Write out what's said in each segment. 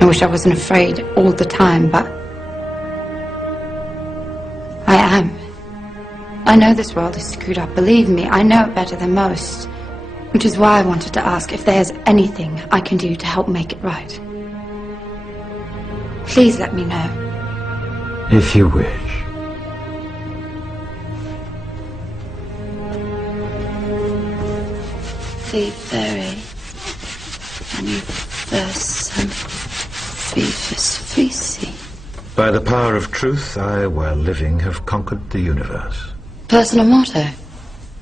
I wish I wasn't afraid all the time, but I am. I know this world is screwed up, believe me, I know it better than most. Which is why I wanted to ask if there's anything I can do to help make it right. Please let me know. If you wish. Be very anniversum fifus fisi. By the power of truth, I, while living, have conquered the universe. Personal motto?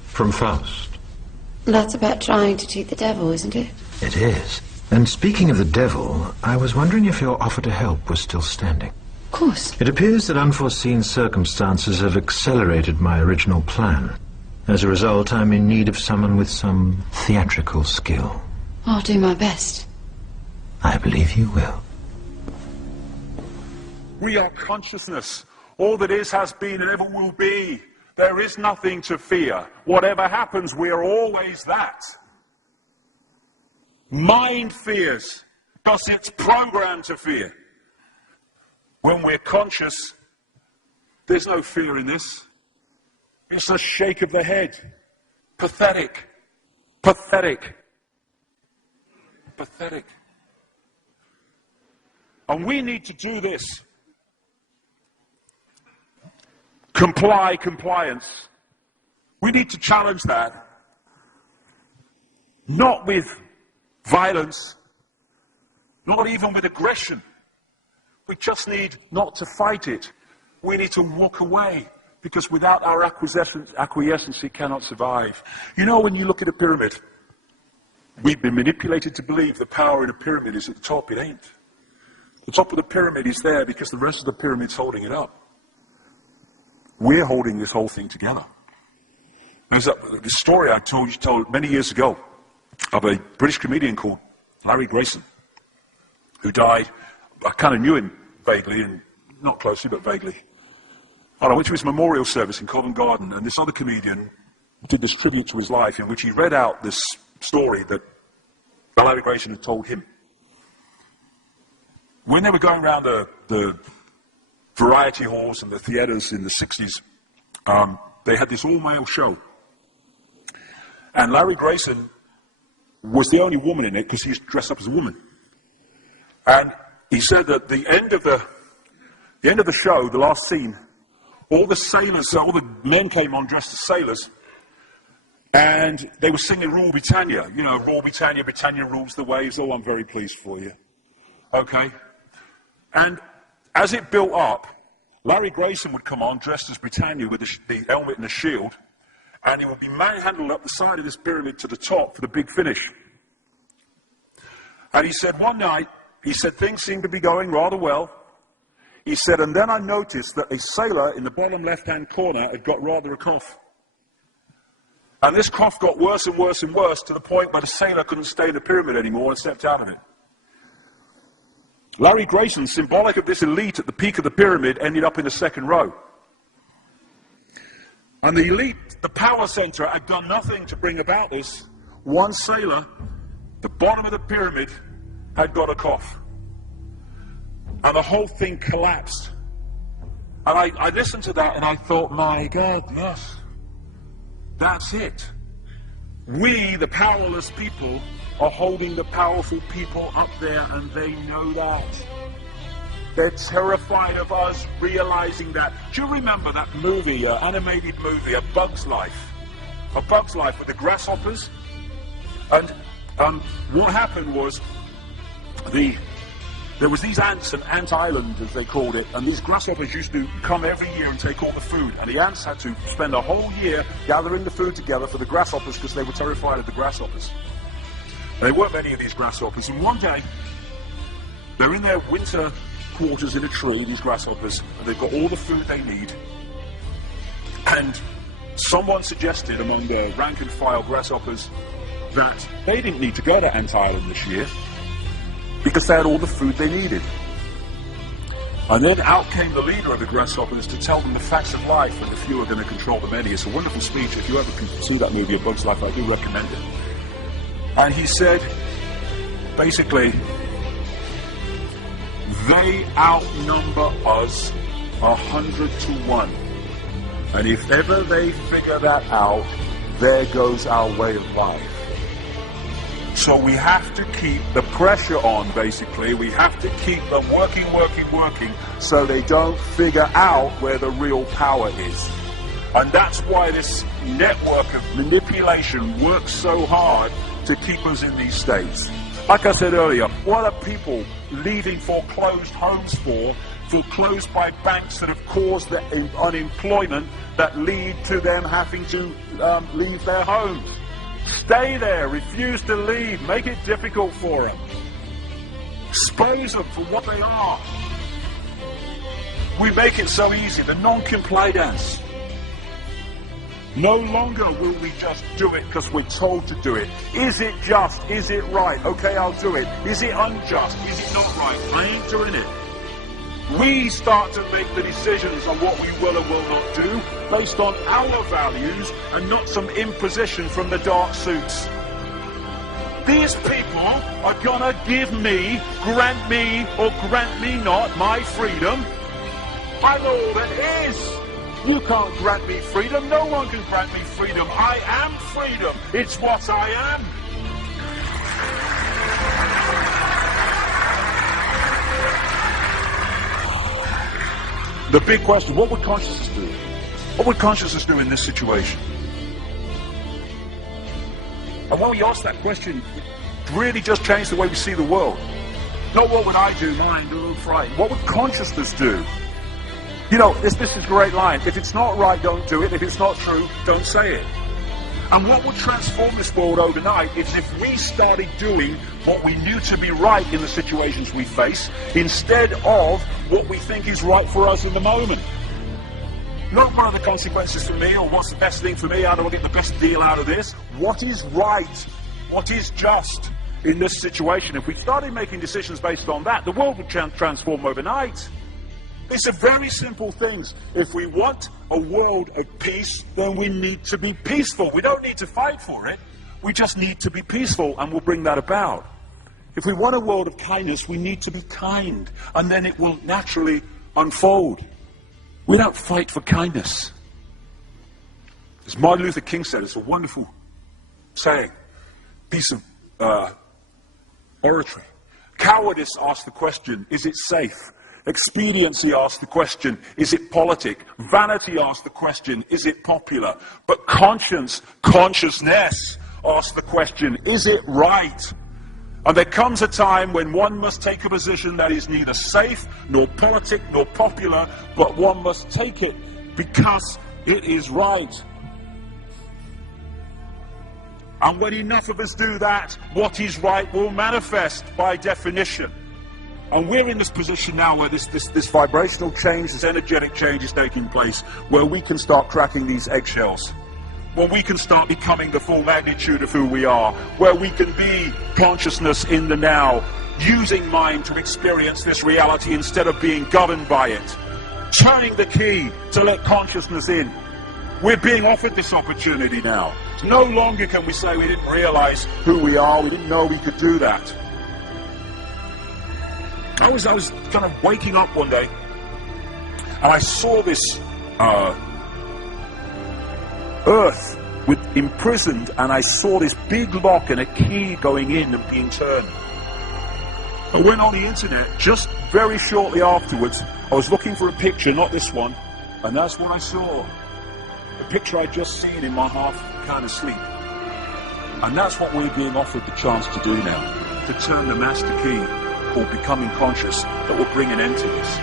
From Faust. That's about trying to cheat the devil, isn't it? It is. And speaking of the devil, I was wondering if your offer to help was still standing. Of course. It appears that unforeseen circumstances have accelerated my original plan. As a result, I'm in need of someone with some theatrical skill. I'll do my best. I believe you will. We are consciousness. All that is, has been, and ever will be. There is nothing to fear. Whatever happens, we are always that. Mind fears, because it's programmed to fear. When we're conscious, there's no fear in this. It's a shake of the head. Pathetic. Pathetic. Pathetic. And we need to do this. Compliance. We need to challenge that. Not with violence, not even with aggression. We just need not to fight it. We need to walk away, because without our acquiescence, it cannot survive. You know, when you look at a pyramid, we've been manipulated to believe the power in a pyramid is at the top. It ain't. The top of the pyramid is there because the rest of the pyramid's holding it up. We're holding this whole thing together. There's the story I told many years ago of a British comedian called Larry Grayson, who died. I kind of knew him vaguely, and not closely, but vaguely. And I went to his memorial service in Covent Garden, and this other comedian did this tribute to his life, in which he read out this story that Larry Grayson had told him. When they were going around the variety halls and the theatres in the 60s, they had this all-male show. And Larry Grayson was the only woman in it because he's dressed up as a woman. And he said that the end of the show, the last scene, all the sailors, all the men came on dressed as sailors, and they were singing Rule Britannia. You know, Rule Britannia, Britannia rules the waves. Oh, I'm very pleased for you. Okay? And as it built up, Larry Grayson would come on dressed as Britannia with the helmet and the shield, and he would be manhandled up the side of this pyramid to the top for the big finish. And he said one night, he said things seemed to be going rather well. He said, and then I noticed that a sailor in the bottom left-hand corner had got rather a cough. And this cough got worse and worse and worse to the point where the sailor couldn't stay in the pyramid anymore and stepped out of it. Larry Grayson, symbolic of this elite at the peak of the pyramid, ended up in the second row. And the elite, the power center, had done nothing to bring about this. One sailor, the bottom of the pyramid, had got a cough. And the whole thing collapsed. And I listened to that and I thought, my God, yes, that's it. We, the powerless people, are holding the powerful people up there, and they know that. They're terrified of us realizing that. Do you remember that movie, animated movie, A Bug's Life? A Bug's Life with the grasshoppers? And what happened was, there was these ants, an ant island as they called it, and these grasshoppers used to come every year and take all the food, and the ants had to spend a whole year gathering the food together for the grasshoppers because they were terrified of the grasshoppers. And there weren't many of these grasshoppers, and one day they're in their winter quarters in a tree, these grasshoppers, and they've got all the food they need, and someone suggested among the rank and file grasshoppers that they didn't need to go to Ant Island this year because they had all the food they needed. And then out came the leader of the grasshoppers to tell them the facts of life, and the few are going to control the many. It's a wonderful speech. If you ever can see that movie, A Bug's Life, I do recommend it. And he said, basically, They outnumber us 100 to 1. And if ever they figure that out, there goes our way of life. So we have to keep the pressure on, basically. We have to keep them working, so they don't figure out where the real power is. And that's why this network of manipulation works so hard to keep us in these states. Like I said earlier, what are people leaving foreclosed homes for? Foreclosed by banks that have caused the unemployment that lead to them having to leave their homes. Stay there, refuse to leave, make it difficult for them. Expose them for what they are. We make it so easy, the non-compliance. No longer will we just do it because we're told to do it. Is it just? Is it right? Okay, I'll do it. Is it unjust? Is it not right? I ain't doing it. We start to make the decisions on what we will and will not do based on our values and not some imposition from the dark suits. These people are gonna give me, grant me, or grant me not my freedom. I'm all that is. You can't grant me freedom. No one can grant me freedom. I am freedom. It's what I am. The big question, what would consciousness do? What would consciousness do in this situation? And when we ask that question, it really just changed the way we see the world. Not what would I do, mind, a little frightened. What would consciousness do? You know, this is a great line. If it's not right, don't do it. If it's not true, don't say it. And what would transform this world overnight is if we started doing what we knew to be right in the situations we face, instead of what we think is right for us in the moment. Not what are the consequences for me, or what's the best thing for me, how do I get the best deal out of this? What is right? What is just in this situation? If we started making decisions based on that, the world would transform overnight. These are very simple things. If we want a world of peace, then we need to be peaceful. We don't need to fight for it. We just need to be peaceful, and we'll bring that about. If we want a world of kindness, we need to be kind, and then it will naturally unfold. We don't fight for kindness. As Martin Luther King said, it's a wonderful saying, piece of oratory. Cowardice asks the question, is it safe? Expediency asks the question, is it politic? Vanity asks the question, is it popular? But consciousness asks the question, is it right? And there comes a time when one must take a position that is neither safe, nor politic, nor popular, but one must take it because it is right. And when enough of us do that, what is right will manifest by definition. And we're in this position now where this vibrational change, this energetic change is taking place, where we can start cracking these eggshells, where we can start becoming the full magnitude of who we are, where we can be consciousness in the now, using mind to experience this reality instead of being governed by it, turning the key to let consciousness in. We're being offered this opportunity now. No longer can we say we didn't realize who we are, we didn't know we could do that. I was kind of waking up one day, and I saw this earth imprisoned, and I saw this big lock and a key going in and being turned. I went on the internet just very shortly afterwards. I was looking for a picture, not this one, and that's what I saw. The picture I'd just seen in my half kind of sleep. And that's what we're being offered the chance to do now, to turn the master key, or becoming conscious, that will bring an end to this.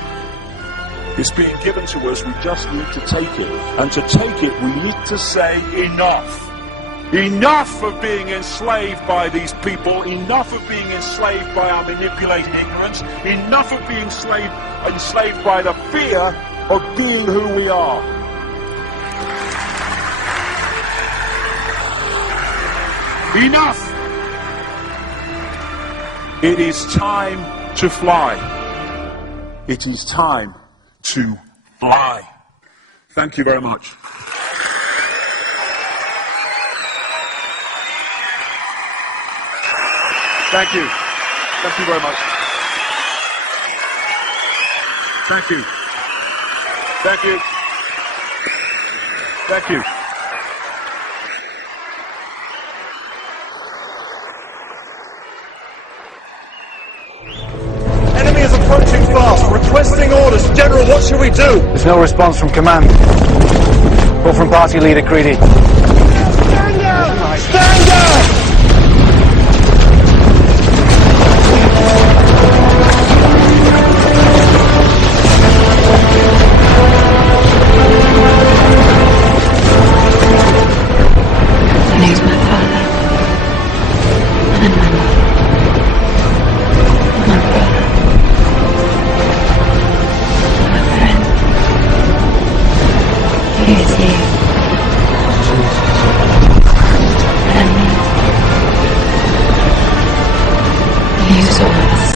It's being given to us, we just need to take it. And to take it, we need to say enough. Enough of being enslaved by these people, enough of being enslaved by our manipulated ignorance, enough of being enslaved by the fear of being who we are. Enough! It is time to fly. It is time to fly. Thank you very much. Thank you. Thank you very much. Thank you. Thank you. Thank you. Enemy is approaching fast. Requesting orders. General, what should we do? There's no response from command. Or from party leader Creedy. Stand down! Stand